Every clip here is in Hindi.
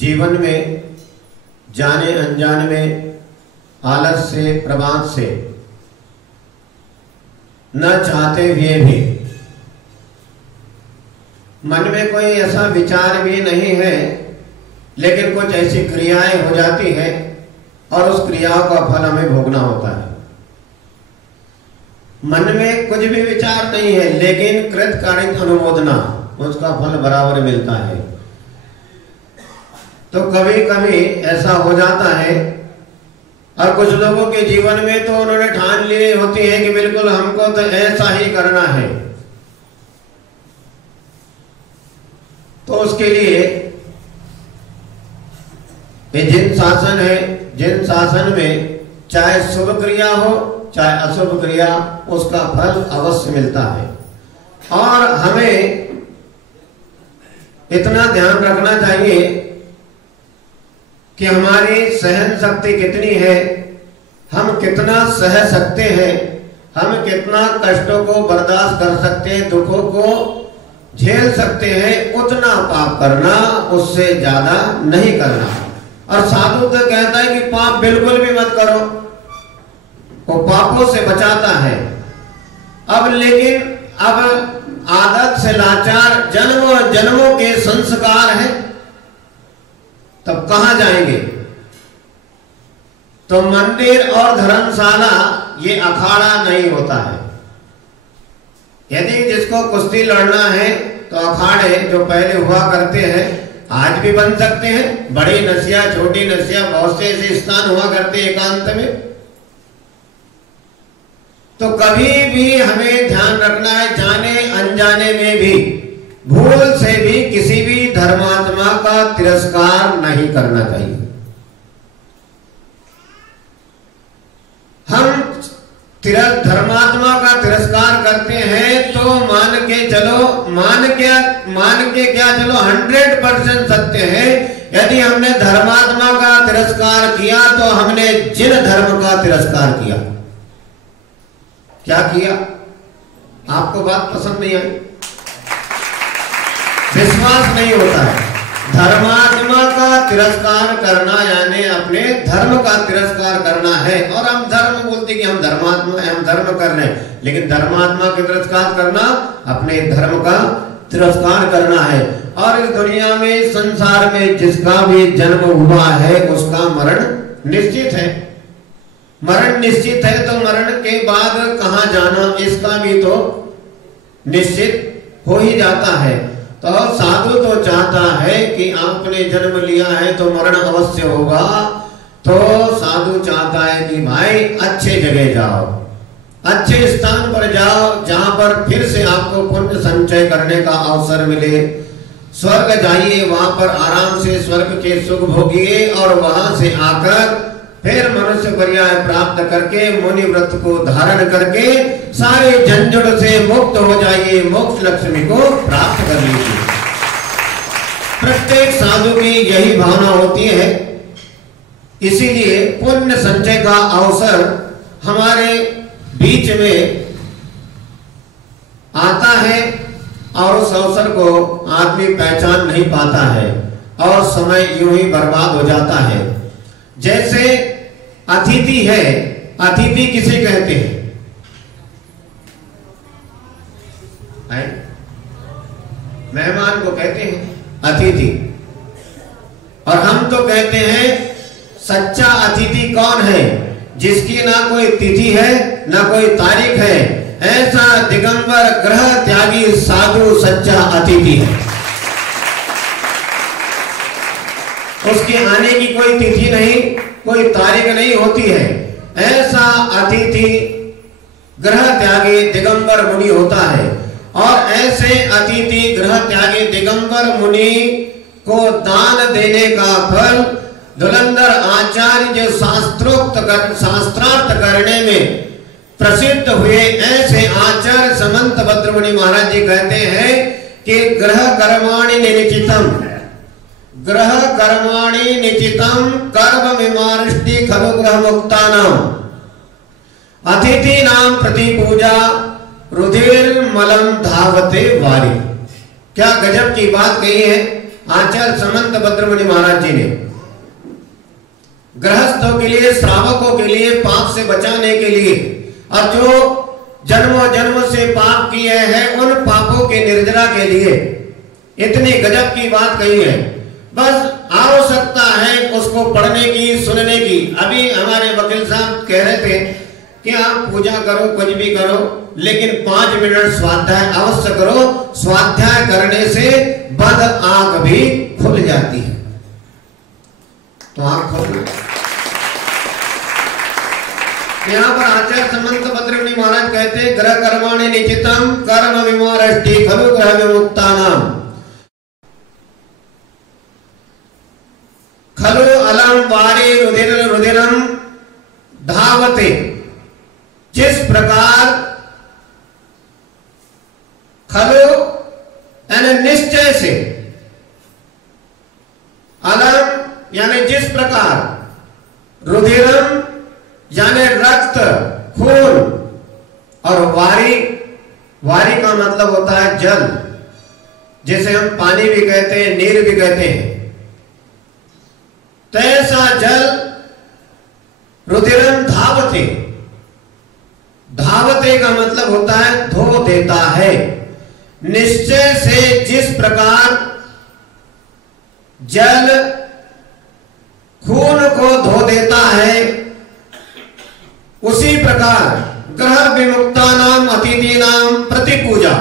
जीवन में जाने अनजाने में आलस से, प्रमाद से, न चाहते हुए भी मन में कोई ऐसा विचार भी नहीं है, लेकिन कुछ ऐसी क्रियाएं हो जाती हैं और उस क्रियाओं का फल हमें भोगना होता है। मन में कुछ भी विचार नहीं है, लेकिन कृत कारित अनुमोदना, उसका फल बराबर मिलता है। तो कभी कभी ऐसा हो जाता है, और कुछ लोगों के जीवन में तो उन्होंने ठान ली होती है कि बिल्कुल हमको तो ऐसा ही करना है। तो उसके लिए ये जिन शासन है, जिन शासन में चाहे शुभ क्रिया हो चाहे अशुभ क्रिया, उसका फल अवश्य मिलता है। और हमें इतना ध्यान रखना चाहिए कि हमारी सहन शक्ति कितनी है, हम कितना सह सकते हैं, हम कितना कष्टों को बर्दाश्त कर सकते हैं, दुखों को झेल सकते हैं, उतना पाप करना, उससे ज्यादा नहीं करना। और साधु तो कहता है कि पाप बिल्कुल भी मत करो, वो पापों से बचाता है। अब लेकिन अब आदत से लाचार, जन्मों जन्मों के संस्कार है, तब कहां जाएंगे? तो मंदिर और धर्मशाला ये अखाड़ा नहीं होता है। यदि जिसको कुश्ती लड़ना है तो अखाड़े जो पहले हुआ करते हैं आज भी बन सकते हैं। बड़ी नसिया, छोटी नसिया, बहुत से ऐसे स्थान हुआ करते हैं एकांत में। तो कभी भी हमें ध्यान रखना है, जाने अनजाने में भी, भूल से भी किसी भी धर्मात्मा का तिरस्कार नहीं करना चाहिए। हम धर्मात्मा का तिरस्कार करते हैं तो मान के क्या चलो 100% सत्य है। यदि हमने धर्मात्मा का तिरस्कार किया तो हमने जिन धर्म का तिरस्कार किया। क्या किया? आपको बात पसंद नहीं आई? विश्वास नहीं होता है। धर्मात्मा का तिरस्कार करना यानी अपने धर्म का तिरस्कार करना है। और हम धर्म बोलते कि हम धर्मात्मा हैं, हम धर्म कर रहे हैं, लेकिन धर्मात्मा का तिरस्कार करना अपने धर्म का तिरस्कार करना है। और इस दुनिया में, संसार में जिसका भी जन्म हुआ है उसका मरण निश्चित है। मरण निश्चित है तो मरण के बाद कहां जाना इसका भी तो निश्चित हो ही जाता है। तो साधु तो चाहता है कि आपने जन्म लिया है तो मरण अवश्य होगा। तो साधु चाहता है कि भाई अच्छे जगह जाओ, अच्छे स्थान पर जाओ, जहां पर फिर से आपको पुण्य संचय करने का अवसर मिले। स्वर्ग जाइए, वहां पर आराम से स्वर्ग के सुख भोगिए और वहां से आकर फिर मनुष्य पर्याय प्राप्त करके मुनि व्रत को धारण करके सारे झंझट से मुक्त हो जाइए, मोक्ष लक्ष्मी को प्राप्त कर लीजिए। प्रत्येक साधु की यही भावना होती है। इसीलिए पुण्य संचय का अवसर हमारे बीच में आता है और उस अवसर को आदमी पहचान नहीं पाता है और समय यूं ही बर्बाद हो जाता है। जैसे अतिथि है, अतिथि किसे कहते हैं? मेहमान को कहते हैं अतिथि। और हम तो कहते हैं सच्चा अतिथि कौन है? जिसकी ना कोई तिथि है ना कोई तारीख है, ऐसा दिगंबर ग्रह त्यागी साधु सच्चा अतिथि है। उसके आने की कोई तिथि नहीं, कोई तारीख नहीं होती है। ऐसा अतिथि ग्रह त्यागी दिगंबर मुनि होता है। और ऐसे अतिथि ग्रह त्यागी दिगंबर मुनि को दान देने का फल धुरंधर आचार्य जो शास्त्रार्थ करने में प्रसिद्ध हुए, ऐसे आचार्य समंत भद्रमुनि महाराज जी कहते हैं कि ग्रह कर्माणि निश्चितम, ग्रह कर्माणि निश्चितम कर्म विमारिष्टि खलु ग्रह मुक्तानाम अतिथि नाम प्रति पूजा रुधिर मलम धावते वारी। क्या गजब की बात कही है आचार्य समंत भद्रमुनि महाराज जी ने गृहस्थों के लिए, श्रावकों के लिए, पाप से बचाने के लिए, और जो जन्मों जन्मों से पाप किए हैं उन पापों के निर्जरा के लिए इतनी गजब की बात कही है। बस आवश्यकता है उसको पढ़ने की, सुनने की। अभी हमारे वकील साहब कह रहे थे कि आप पूजा करो, कुछ भी करो, लेकिन 5 मिनट स्वाध्याय अवश्य करो। स्वाध्याय करने से बद आंख भी खुल जाती है। तो आंख खोलो। यहाँ पर आचार्य समंत भद्रमुनि महाराज कहते हैं, ग्रह कर्माणि निचितम कर्म विमोरष्टि खलु ग्रह विमुक्तानाम खलु अलम वारी रुधिरम धावते। जिस प्रकार खलु यानी निश्चय से, अलम यानी जिस प्रकार, रुधिरम यानी रक्त, खून, और वारी, वारी का मतलब होता है जल, जिसे हम पानी भी कहते हैं, नीर भी कहते हैं। तैसा जल रुधिरम धावते, धावते का मतलब होता है धो देता है। निश्चय से जिस प्रकार जल खून को धो देता है, उसी प्रकार ग्रह विमुक्तानाम अतिथीनाम प्रतिपूजा।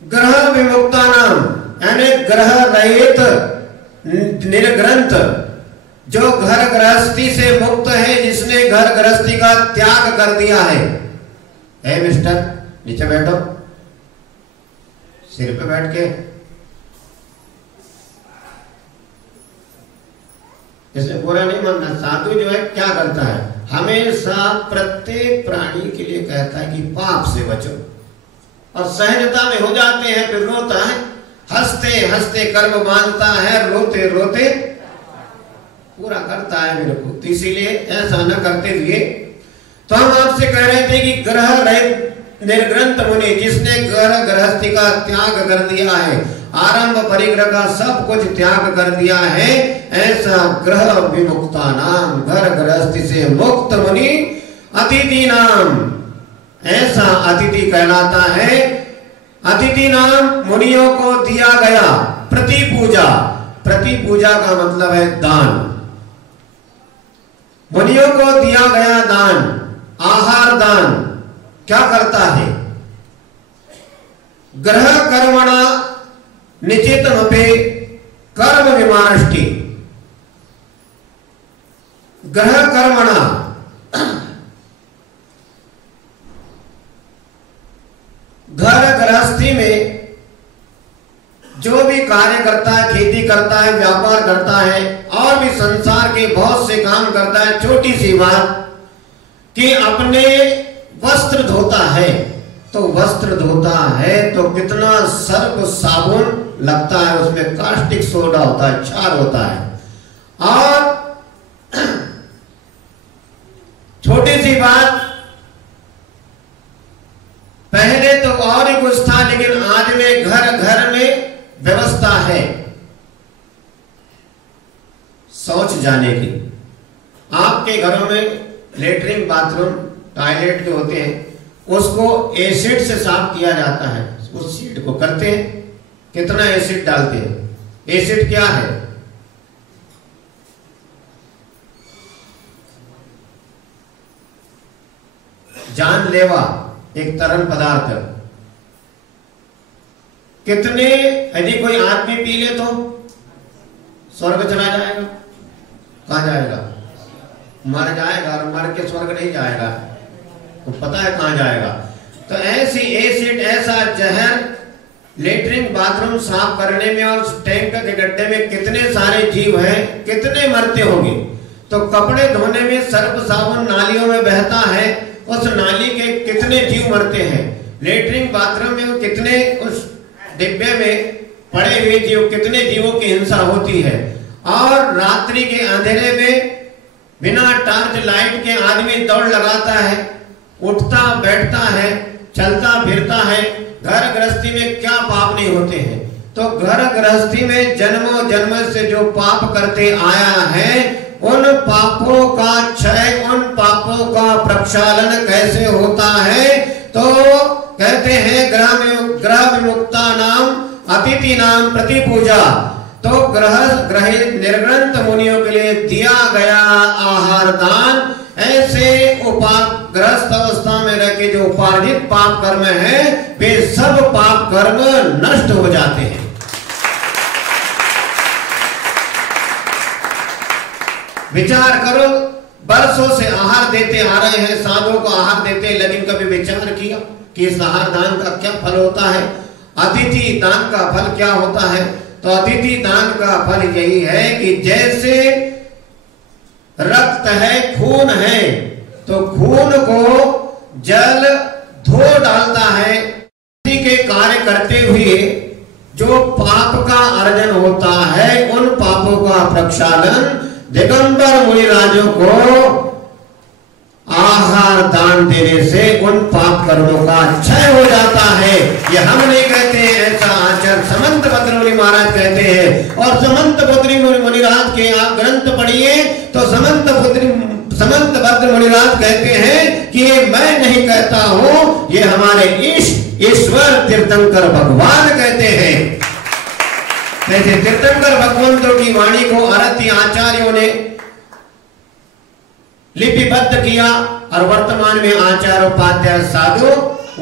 ग्रह विमुक्तानाम यानी ग्रह रहित, निर्ग्रंथ, जो घर गृहस्थी से मुक्त है, जिसने घर गृहस्थी का त्याग कर दिया है। मिस्टर, नीचे बैठो, सिर पे बैठ के। इसे बुरा नहीं मानना। साधु जो है क्या करता है, हमेशा प्रत्येक प्राणी के लिए कहता है कि पाप से बचो, और सहजता में हो जाते हैं, फिर रोता है, हंसते हंसते कर्म बांधता है, रोते रोते पूरा करता है मेरे को। तो इसीलिए ऐसा न करते हुए तो हम आपसे कह रहे थे कि ग्रह रहित निर्ग्रंथ मुनि, जिसने ग्रह गृहस्थी का त्याग कर दिया है, आरंभ परिग्रह का सब कुछ त्याग कर दिया है, ऐसा ग्रह विमुक्ता नाम, घर गृहस्थी से मुक्त मुनि अतिथि नाम, ऐसा अतिथि कहलाता है। अतिथि नाम मुनियों को दिया गया प्रतिपूजा। प्रतिपूजा का मतलब है दान। मुनियों को दिया गया दान, आहार दान क्या करता है, ग्रह कर्मणा निचितमपि कर्म विमानष्टि। ग्रह कर्मणा घर गृहस्थी में जो भी कार्य करता है, खेती करता है, व्यापार करता है, और भी संसार के बहुत से काम करता है। छोटी सी बात कि अपने वस्त्र धोता है, तो वस्त्र धोता है तो कितना सर्फ साबुन लगता है, उसमें कास्टिक सोडा होता है, क्षार होता है। और छोटी सी बात, पहले तो और ही कुछ था, लेकिन आज में घर घर में व्यवस्था है शौच जाने की। आपके घरों में लेटरिन, बाथरूम, टॉयलेट जो होते हैं, उसको एसिड से साफ किया जाता है। उस सीट को करते हैं, कितना एसिड डालते हैं। एसिड क्या है, जानलेवा एक तरल पदार्थ। कितने, यदि कोई आदमी पी ले तो स्वर्ग चला जाएगा, कहां जाएगा, मर जाएगा, और मर के स्वर्ग नहीं जाएगा, तो पता है कहां जाएगा। तो ऐसी एसिड, ऐसा जहर लेटरिन बाथरूम साफ करने में और टैंक के गड्ढे में कितने सारे जीव हैं, कितने मरते होंगे। तो कपड़े धोने में सर्फ साबुन नालियों में बहता है, उस नाली के कितने जीव मरते हैं। लेटरिन बाथरूम में कितने, उस डिब्बे में पड़े हुए जीव, कितने जीवों की हिंसा होती है। और रात्रि के अंधेरे में बिना टॉर्च लाइट के आदमी दौड़ लगाता है, उठता बैठता है, चलता फिरता है, घर गृहस्थी में क्या पाप नहीं होते हैं। तो घर गृहस्थी में जन्मों जन्म से जो पाप करते आया है, उन पापों का क्षय, उन पापों का प्रक्षालन कैसे होता है? तो कहते हैं ग्रह विमुक्ता नाम अतिथि नाम प्रति पूजा। तो ग्रह निर्ग्रंथ मुनियों के लिए दिया गया आहार दान, ऐसे गृहस्थ अवस्था में रह के जो उपार्जित पाप कर्म है, वे सब पाप कर्म नष्ट हो जाते हैं। विचार करो, बरसों से आहार देते आ रहे हैं, साधुओं को आहार देते, लेकिन कभी विचार किया कि इस आहार दान का क्या फल होता है? अतिथि दान का फल क्या होता है? तो अतिथि दान का फल यही है कि जैसे रक्त है, खून है, तो खून को जल धो डालता है। इसी के कार्य करते हुए जो पाप का अर्जन होता है, उन पापों का प्रक्षालन दिगंबर मुनिराजों को आहार दान देने से उन पाप कर्मों का क्षय हो जाता है। ये हम नहीं कहते हैं, ऐसा आचार्य समंत भद्र मुनि महाराज कहते हैं। और समंत भद्र मुनिराज के आप ग्रंथ पढ़िए तो समंत भद्र मुनिराज कहते हैं कि ये मैं नहीं कहता हूं, ये हमारे ईश्वर तीर्थंकर भगवान कहते हैं। जैसे तीर्थंकर भगवंतों की वाणी को आरती आचार्यों ने लिपिबद्ध किया, और वर्तमान में आचार्य उपाध्याय साधु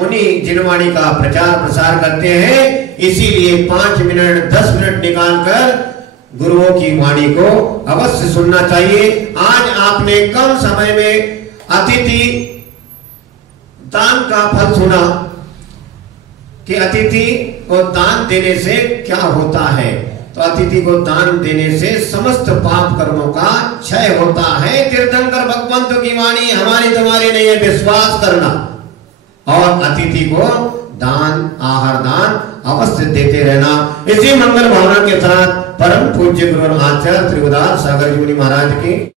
उन्हीं जिनवाणी का प्रचार प्रसार करते हैं। इसीलिए 5 मिनट 10 मिनट निकालकर गुरुओं की वाणी को अवश्य सुनना चाहिए। आज आपने कम समय में अतिथि दान का फल सुना कि अतिथि को दान देने से क्या होता है। तो अतिथि को दान देने से समस्त पाप कर्मों का क्षय होता है। तीर्थंकर भगवंतों की वाणी हमारी तुम्हारी नहीं है, विश्वास करना। और अतिथि को दान, आहार दान अवश्य देते रहना। इसी मंगल भावना के साथ परम पूज्य गुरु आचार्य त्रिभुवनदास सागर जी मुनि महाराज की